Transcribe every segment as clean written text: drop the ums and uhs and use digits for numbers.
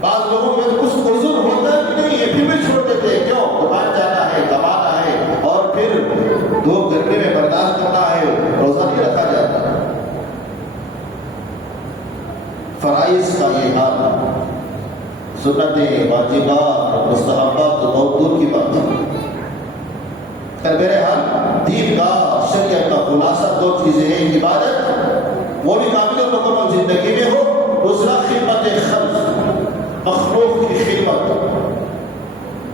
بعض لوگوں میں تو کچھ عذر ہوتا ہے کہ نہیں، یہ پھر بھی چھوڑ دیتے ہیں، کیوں؟ دکان جانا ہے، کمانا ہے، اور پھر 2 گھنٹے میں برداشت کرنا ہے، روزہ نہیں رکھا جاتا۔ فرائض کا یہ حال، سنتیں، واجبات، مستحبات تو بہت دور کی بات ہے۔ میرے حال دین کا، شریعت کا خلاصہ 2 چیزیں ہیں: عبادت، وہ بھی کامل و مکمل زندگی میں ہو، دوسرا خدمت خلق، مخلوق کی خدمت۔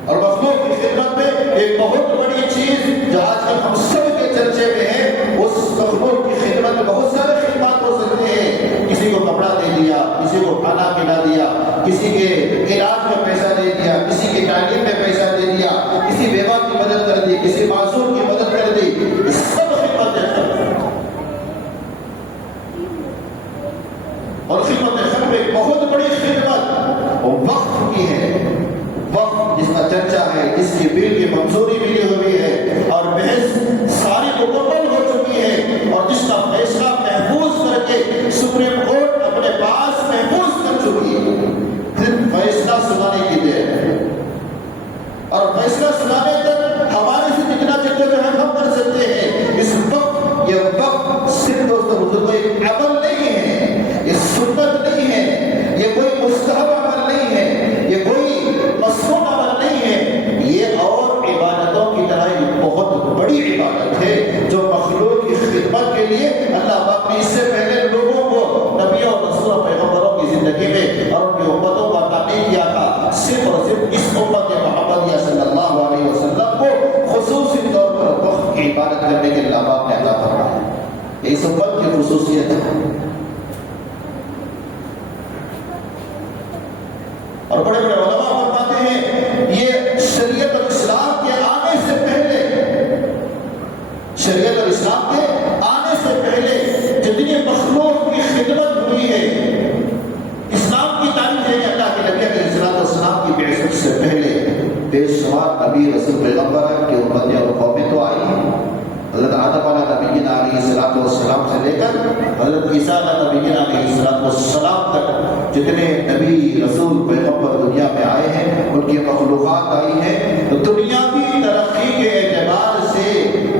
اور مخلوق کی خدمت میں ایک بہت بڑی چیز جو آج کل ہم سب کے چرچے میں ہے، اس مخلوق کی خدمت میں بہت سارے خدمات ہو سکتے ہیں۔ کسی کو کپڑا دے دیا، کسی کو کھانا کھلا دیا، کسی کے علاج میں پیسہ دے دیا، کسی کی تعلیم میں پیسہ دے دیا، کسی بیوہ کی مدد کر دی، کسی معذور کی مدد کر دی، یہ سب خدمت ہے۔ اور خدمت خلق میں ایک بہت بڑی خدمت وہ وقت کی ہے۔ وقت جس کا چرچا ہے، جس کی بل کی منظوری ملی ہوئی ہے اور بحث ساری مکمل ہو چکی ہے، اور جس کا فیصلہ محفوظ کر کے سپریم کورٹ اپنے پاس محفوظ کر چکی ہے، پھر فیصلہ سنانے کی دیر ہے۔ اور فیصلہ سنانے تک ہمارے سے جتنا جدوجہد ہم کر سکتے ہیں، اس وقت یہ وقت صرف دوستوں بزرگوں ایک عمل نہیں ہے، یہ سنت نہیں ہے، یہ کوئی مستحب عمل نہیں ہے، یہ کوئی مسنون عمل نہیں ہے، یہ اور عبادتوں کی طرح ایک بہت بڑی عبادت ہے جو مخلوق کی خدمت کے لیے اللہ پاک نے اس سے پہلے لوگوں کو نبیوں اور رسولوں اور پیغمبروں کی زندگی میں اور ان کی امتوں کا تعمیر کیا تھا۔ صرف اور صرف اس امت محمدیہ صلی اللہ علیہ وسلم کو خصوصی طور پر وقت کی عبادت کرنے کے لیے اللہ پاک نے عطا فرمایا۔ یہ اس امت کی خصوصیت ہے۔ اور بڑے بڑے علماء فرماتے ہیں یہ شریعت اور اسلام کے آنے سے پہلے، شریعت اور اسلام کے آنے سے پہلے جتنی مخلوق کی خدمت ہوئی ہے، اسلام کی تعریف ہے کہ اللہ کے نبی علیہ السلام کی بعثت سے پہلے بے شمار نبی رسول پیغمبر کی امتیں اور قومیں تو آئی ہیں۔ حضرت آدم علیہ نبینا علیہ السلام سے لے کر حضرت عیسیٰ علیہ نبینا علیہ السلام تک جتنے نبی رسول پیغمبر دنیا میں آئے ہیں، ان کی مخلوقات آئی ہیں۔ تو دنیاوی ترقی کے اعتبار سے،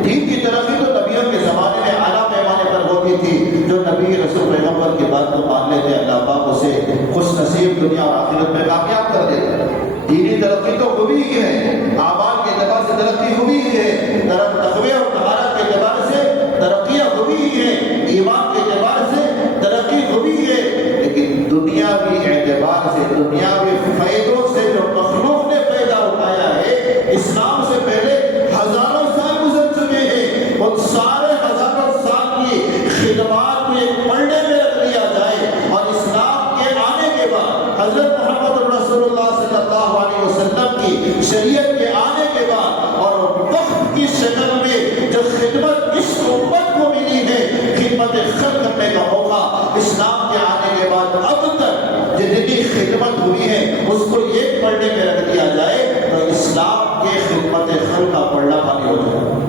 دین کی ترقی تو نبیوں کے زمانے میں اعلیٰ پیمانے پر ہوتی تھی۔ جو نبی رسول پیغمبر کی بات کو مان لیتے اللہ پاک اسے خوش نصیب دنیا اور آخرت میں کامیاب کر دیتے۔ دینی ترقی تو ہوئی ہی ہے، اعمال کے اعتبار سے ترقی ہوئی ہی ہے، تقوی اور طہارت کے اعتبار سے ترقیاں ہوئی ہی ہے، ایمان کے اعتبار سے ترقی ہوئی ہے، لیکن دنیاوی اعتبار سے، دنیاوی فائدوں سے جو مخلوق نے پیدا اٹھایا ہے، اسلام سے پہلے ہزاروں سال گزر چکے ہیں، ان سارے ہزاروں سال کی خدمات کو ایک پلڑے میں رکھ لیا جائے اور اسلام کے آنے کے بعد حضرت محمد رسول اللہ صلی اللہ علیہ وسلم کی شریعت کے آنے کے بعد اور وقت کی شکل میں جو خدمت اس امت کو ملی ہے، خدمت خلق کرنے کا موقع اسلام کے آنے کے بعد اب تک جتنی خدمت ہوئی ہے اس کو ایک پلڑے میں رکھ دیا جائے تو اسلام کے خدمت خلق کا پلڑا خالی ہو جائے۔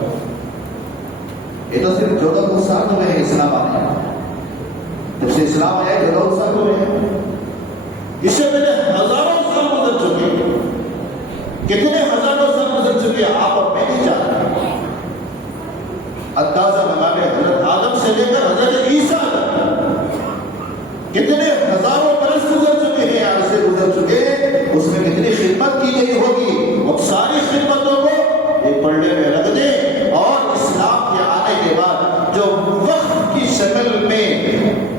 یہ تو صرف 14 سال ہوئے ہیں اسلام آنے، جب سے اسلام آیا 14 سال ہوئے ہیں، اس سے پہلے ہزاروں سال گزر چکے ہیں۔ کتنے ہزاروں سال گزر چکے ہیں آپ اور میں نہیں جانتے۔ اندازہ لگا لیں، حضرت آدم سے لے کر حضرت عیسیٰ کتنے ہزاروں برس گزر چکے ہیں، عرصے گزر چکے ہیں، اس میں کتنی خدمت کی گئی ہوگی۔ وہ ساری خدمتوں کو ایک پلڑے میں رکھ دیں اور اسلام کے آنے کے بعد جو وقت کی شکل میں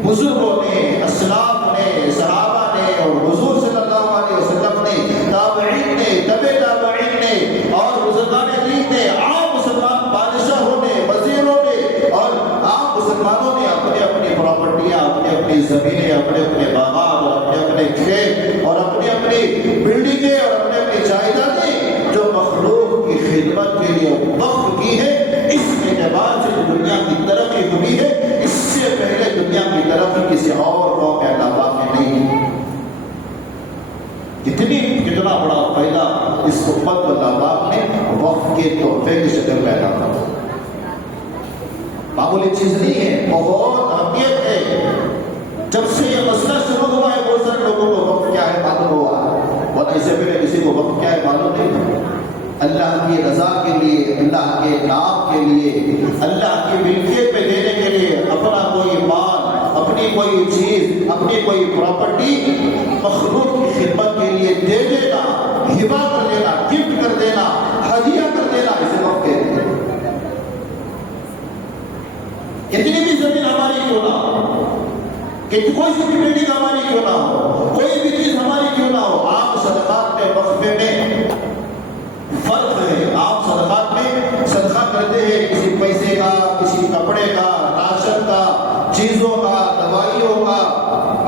بزرگوں نے، اسلاف نے، صحابہ نے اور حضور صلی اللہ علیہ وسلم نے، تابعین نے، تبع تابعین نے اور بزرگان دین نے، عام مسلمان بادشاہوں نے، وزیروں نے اور عام مسلمانوں نے اپنی اپنی پراپرٹیاں، اپنی اپنی زمینیں، اپنے اپنے باغات اور اپنے اپنے کھیت اور اپنی اپنی بلڈنگیں اور اپنے اپنی جائیدادیں جو مخلوق کی خدمت کے لیے وقف کی ہے، اس اعتبار سے جو دنیا کی ترقی ہوئی ہے، اس سے پہلے دنیا کی ترقی کسی اور قوم کے علاوہ میں نہیں ہے۔ کتنا بڑا فائدہ اس امت کو اللہ پاک نے وقت کے تحفے کی شکل میں عطا کیا۔ معمولی چیز نہیں ہے، بہت اہمیت ہے۔ جب سے یہ مسئلہ شروع ہوا ہے بہت سارے لوگوں کو وقت کیا ہے معلوم ہوا کی رضا کے لیے، اللہ کے نام کے لیے، اللہ کی ملکیت پہ دینے کے لیے اپنا کوئی مال، اپنی کوئی چیز، اپنی کوئی پراپرٹی مخلوق کی خدمت کے لیے دے دینا، ہبا کر دینا، گفٹ کر دینا، ہدیہ کر دینا، اسے وقت کہتے ہیں۔ کتنی بھی زمین ہماری کیوں نہ ہو، کہ کوئی سی بھی بلڈنگ ہماری کیوں نہ ہو، کوئی بھی چیز ہماری کیوں نہ ہو، عام صدقات میں وقفے میں فرق ہے۔ عام صدقات میں صدقہ کرتے ہیں کسی پیسے کا، کسی کپڑے کا، راشن کا، چیزوں کا، دوائیوں کا،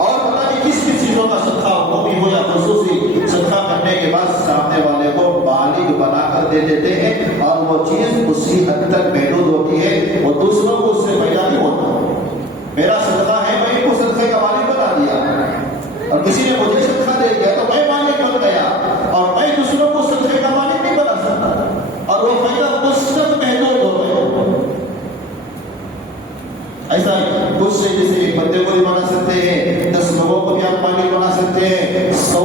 اور پتہ نہیں کس کس چیزوں کا صدقہ عمومی ہو یا خصوصی، صدقہ کرنے کے بعد سامنے والے کو بالغ بنا کر دے دیتے ہیں، اور وہ چیز اسی حد تک محدود ہوتی ہے، وہ دوسروں کو اس سے پیدا نہیں ہوتا۔ میرا صدقہ ہے، میں ان کو صدقے کا مالک بنا دیا، اور کسی نے مجھے صدقہ دے دیا تو میں مالک بن گیا، اور میں دوسروں کو صدقے کا مالک نہیں بنا سکتا، اور وہ فائدہ مجھ تک محدود ہو گئے۔ ایسا کچھ سے جیسے ایک بندے کو بھی بنا سکتے ہیں، 10 لوگوں کو بھی آپ مالک بنا سکتے ہیں، 100